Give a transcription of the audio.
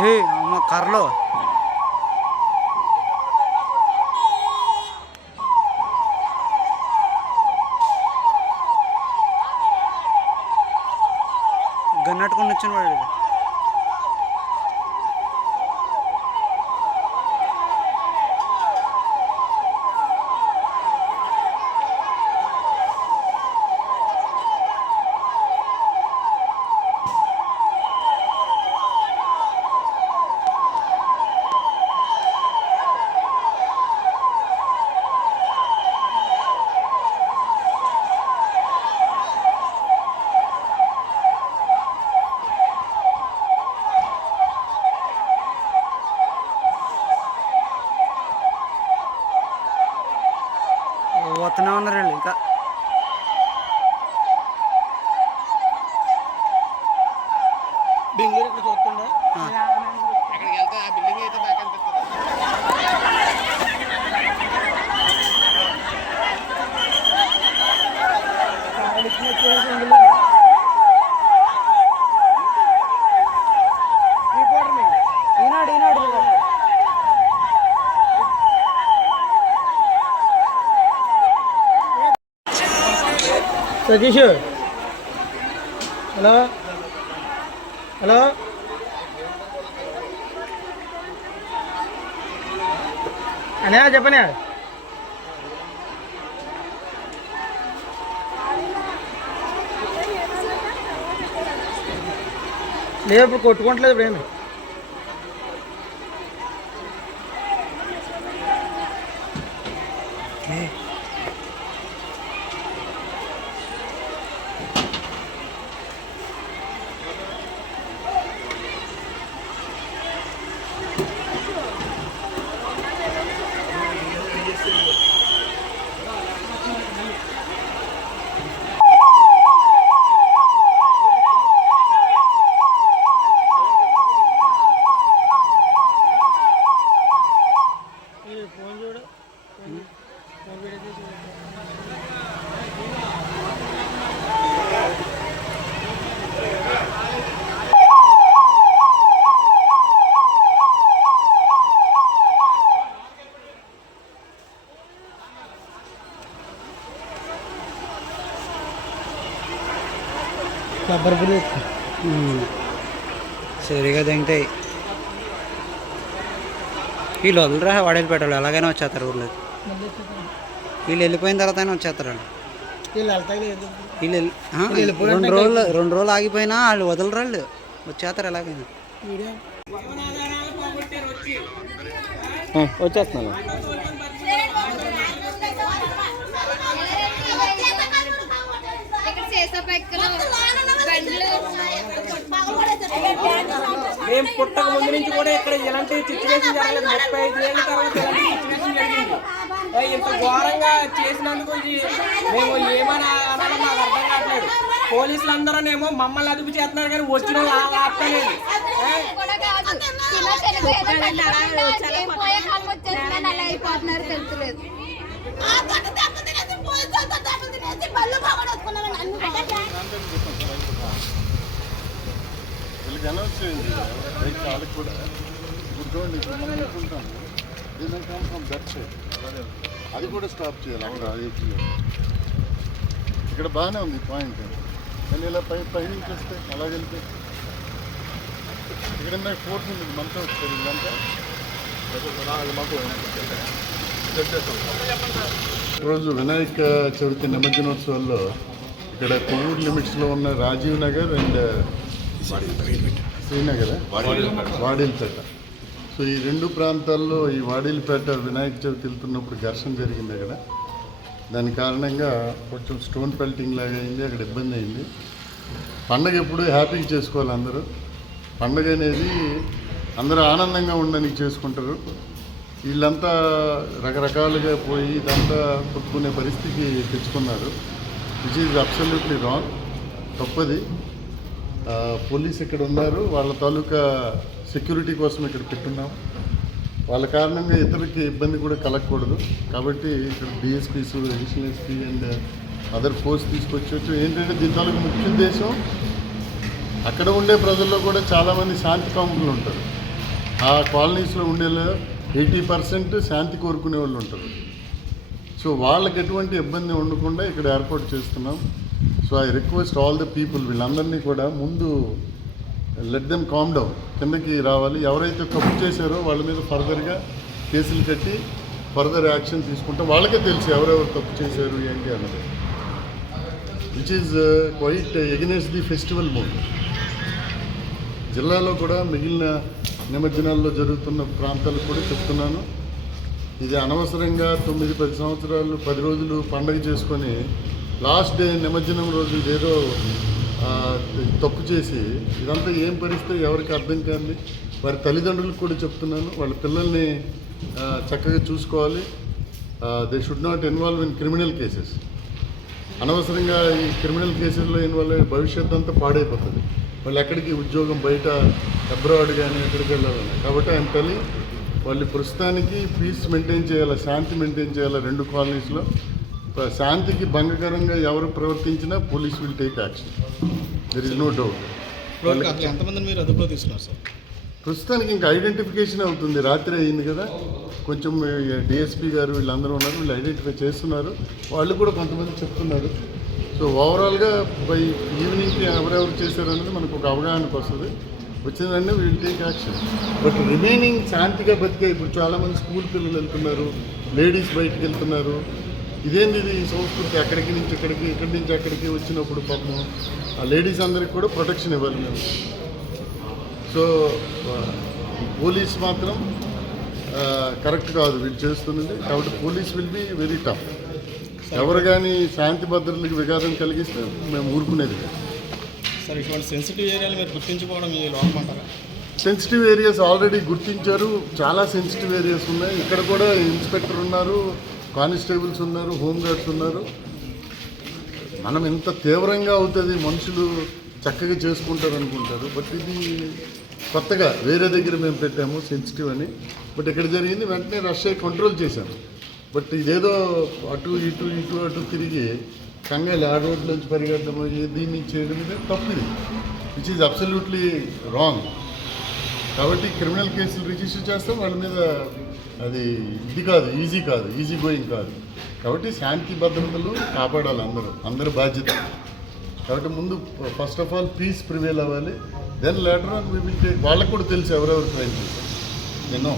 ఏ అమ్మ కర్రలో గన్నట్టుకుని వచ్చిన వాడు వస్తూనే ఉన్నారండి ఇంకా బెంగళూరు ఇక్కడ చూస్తుండే అక్కడికి వెళ్తే ఆ బిల్డింగ్ అయితే బాగా కనిపిస్తుంది. ఈనాడు ఈనాడు సతీష్ హలో హలో అనే చెప్పనే లేదు ఇప్పుడు కొట్టుకోవట్లేదు ఇప్పుడు ఏమి ఫోన్ చూడు ఫోన్ వీడియో రబ్బర్ బుల్లెట్ సరిగా తింటాయి వీళ్ళు వదలరా వాడేళ్ళు పెట్టాలి ఎలాగైనా వచ్చేస్తారు ఊళ్ళో వీళ్ళు వెళ్ళిపోయిన తర్వాత అయినా వచ్చేస్తారు వీళ్ళు వెళ్తాయి లేదు వీళ్ళు రెండు రోజులు ఆగిపోయినా వాళ్ళు వదలరు వాళ్ళు వచ్చేస్తారు ఎలాగైనా వచ్చేస్తున్నాను మేము పుట్టక ముందు నుంచి కూడా ఇక్కడ ఇలాంటి సిచ్యువేషన్ జరగలేదు. 35 ఏళ్ళ తర్వాత ఇలాంటి సిచ్యువేషన్ జరిగింది. ఇంత ఘోరంగా చేసినందుకు మేము ఏమని అనాలో మాకు అర్థం కావట్లేదు. పోలీసులు అందరూనేమో మమ్మల్ని అదుపు చేస్తున్నారు కానీ వచ్చిన ఆపుతలేదు. వాళ్ళకి కూడా గుర్తోండి అది కూడా స్టాప్ చేయాలి అక్కడ ఏజ్లో. ఇక్కడ బాగానే ఉంది పాయింట్ కానీ ఇలా పైనుంచి వస్తే అలా వెళ్తే ఇక్కడ ఫోర్స్ ఉంది మనతో వచ్చారు ఇదంతా. రోజు వినాయక చవితి నిమజ్జనోత్సవాల్లో ఇక్కడ కొవ్వూరు లిమిట్స్లో ఉన్న రాజీవ్ నగర్ అండ్ శ్రీనగర్ వాడిల్పేట. సో ఈ రెండు ప్రాంతాల్లో ఈ వాడిల్పేట వినాయక చవితి వెళ్తున్నప్పుడు ఘర్షణ జరిగింది అక్కడ. దాని కారణంగా కొంచెం స్టోన్ పెల్టింగ్ లాగా అయింది, అక్కడ ఇబ్బంది అయింది. పండగ ఎప్పుడు హ్యాపీగా చేసుకోవాలి అందరూ. పండగ అనేది అందరూ ఆనందంగా ఉండడానికి చేసుకుంటారు. వీళ్ళంతా రకరకాలుగా పోయి ఇదంతా కొట్టుకునే పరిస్థితికి తెచ్చుకున్నారు. విచ్ ఈజ్ అబ్సల్యూట్లీ రాంగ్, తప్పది. పోలీస్ ఇక్కడ ఉన్నారు, వాళ్ళ తాలూకా సెక్యూరిటీ కోసం ఇక్కడ పెట్టున్నాం. వాళ్ళ కారణంగా ఇతరులకి ఇబ్బంది కూడా కలగకూడదు కాబట్టి ఇక్కడ DSPs, additional SP and other force తీసుకొచ్చు. ఏంటంటే దీని తాలూకు ముఖ్య ఉద్దేశం అక్కడ ఉండే ప్రజల్లో కూడా చాలామంది శాంతి కాముకులు ఉంటారు. ఆ కాలనీస్లో ఉండేలా 80% శాంతి కోరుకునే వాళ్ళు ఉంటారు. సో వాళ్ళకి ఎటువంటి ఇబ్బంది ఉండకుండా ఇక్కడ ఏర్పాటు చేస్తున్నాం. So I request all the people, వీళ్ళందరినీ కూడా ముందు లెట్ దెమ్ కామ్ డౌన్, కిందకి రావాలి. ఎవరైతే తప్పు చేశారో వాళ్ళ మీద ఫర్దర్గా కేసులు కట్టి ఫర్దర్ యాక్షన్ తీసుకుంటాం. వాళ్ళకే తెలుసు ఎవరెవరు తప్పు చేశారు ఏంటి అన్నది, which is quiet against the festival mood. జిల్లాలో కూడా మిగిలిన నిమజ్జనాల్లో జరుగుతున్న ప్రాంతాలకు కూడా చెప్తున్నాను, ఇది అనవసరంగా 9-10 సంవత్సరాలు 10 రోజులు పండగ చేసుకొని లాస్ట్ డే నిమజ్జనం రోజు ఏదో తప్పు చేసి ఇదంతా ఏం పరిస్థితి ఎవరికి అర్థం కాదు. వారి తల్లిదండ్రులకు కూడా చెప్తున్నాను, వాళ్ళ పిల్లల్ని చక్కగా చూసుకోవాలి. They should not involve in criminal cases. అనవసరంగా ఈ క్రిమినల్ కేసెస్లో ఇన్వాల్వ్ అయ్యే భవిష్యత్తు అంతా పాడైపోతుంది. వాళ్ళు ఎక్కడికి ఉద్యోగం బయట అబ్రాడ్ కానీ ఎక్కడికి వెళ్ళాలని. కాబట్టి ఆయన తల్లి వాళ్ళు ప్రస్తుతానికి పీస్ మెయింటైన్ చేయాలి, శాంతి మెయింటైన్ చేయాలి. 2 కాలనీస్లో శాంతికి భంగకరంగా ఎవరు ప్రవర్తించినా police will take action, there is no doubt. ఎంతమంది మీరు అదుపులో తీసుకున్నారు సార్? ప్రస్తుతానికి ఇంకా ఐడెంటిఫికేషన్ అవుతుంది. రాత్రి అయింది కదా, కొంచెం డిఎస్పీ గారు వీళ్ళందరూ ఉన్నారు, వీళ్ళు ఐడెంటిఫై చేస్తున్నారు. వాళ్ళు కూడా కొంతమంది చెప్తున్నారు. సో ఓవరాల్గా బై ఈవినింగ్కి ఎవరెవరు చేశారనేది మనకు ఒక అవగాహనకు వస్తుంది. వచ్చిందంటే we'll take action. But remaining శాంతిగా బతికే ఇప్పుడు చాలామంది స్కూల్ పిల్లలు వెళ్తున్నారు, లేడీస్ బయటికి వెళ్తున్నారు. ఇదేంది ఇది సంస్కృతి, అక్కడికి నుంచి ఇక్కడికి, ఇక్కడి నుంచి అక్కడికి వచ్చినప్పుడు పాపం ఆ లేడీస్ అందరికి కూడా ప్రొటెక్షన్ ఇవ్వాలి మేము. సో పోలీస్ మాత్రం కరెక్ట్ కాదు వీళ్ళు చేస్తున్నది. కాబట్టి police will be very tough. ఎవరు కానీ శాంతి భద్రతలకు విఘాతం కలిగిస్తే మేము ఊరుకునేది లేదు. సార్, ఇటువంటి సెన్సిటివ్ ఏరియాలు మీరు గుర్తించుకోవడం మీ లోపమంటారా? సెన్సిటివ్ ఏరియాస్ ఆల్రెడీ గుర్తించారు. చాలా సెన్సిటివ్ ఏరియాస్ ఉన్నాయి. ఇక్కడ కూడా ఇన్స్పెక్టర్ ఉన్నారు, కానిస్టేబుల్స్ ఉన్నారు, హోంగార్డ్స్ ఉన్నారు. మనం ఎంత తీవ్రంగా అవుతుంది, మనుషులు చక్కగా చేసుకుంటారు అనుకుంటారు. బట్ ఇది కొత్తగా వేరే దగ్గర మేము పెట్టాము సెన్సిటివ్ అని. బట్ ఇక్కడ జరిగింది వెంటనే రష్ అయ్యి కంట్రోల్ చేశాము. బట్ ఇదేదో అటు ఇటు ఇటు అటు తిరిగి కంగాలి ఆ రోడ్ల నుంచి పరిగెత్తడం, దీన్ని చేయడం ఇది తప్పు, ఇది విచ్ ఈజ్ అబ్సల్యూట్లీ రాంగ్. కాబట్టి క్రిమినల్ కేసులు రిజిస్టర్ చేస్తాం వాళ్ళ మీద. అది ఇది కాదు, ఈజీ గోయింగ్ కాదు. కాబట్టి శాంతి భద్రతలు కాపాడాలి అందరూ బాధ్యత. కాబట్టి ముందు first of all peace prevail అవ్వాలి. Then later on we will take. వాళ్ళకు కూడా తెలుసు ఎవరెవరు క్రైమ్ చేశారు. నేను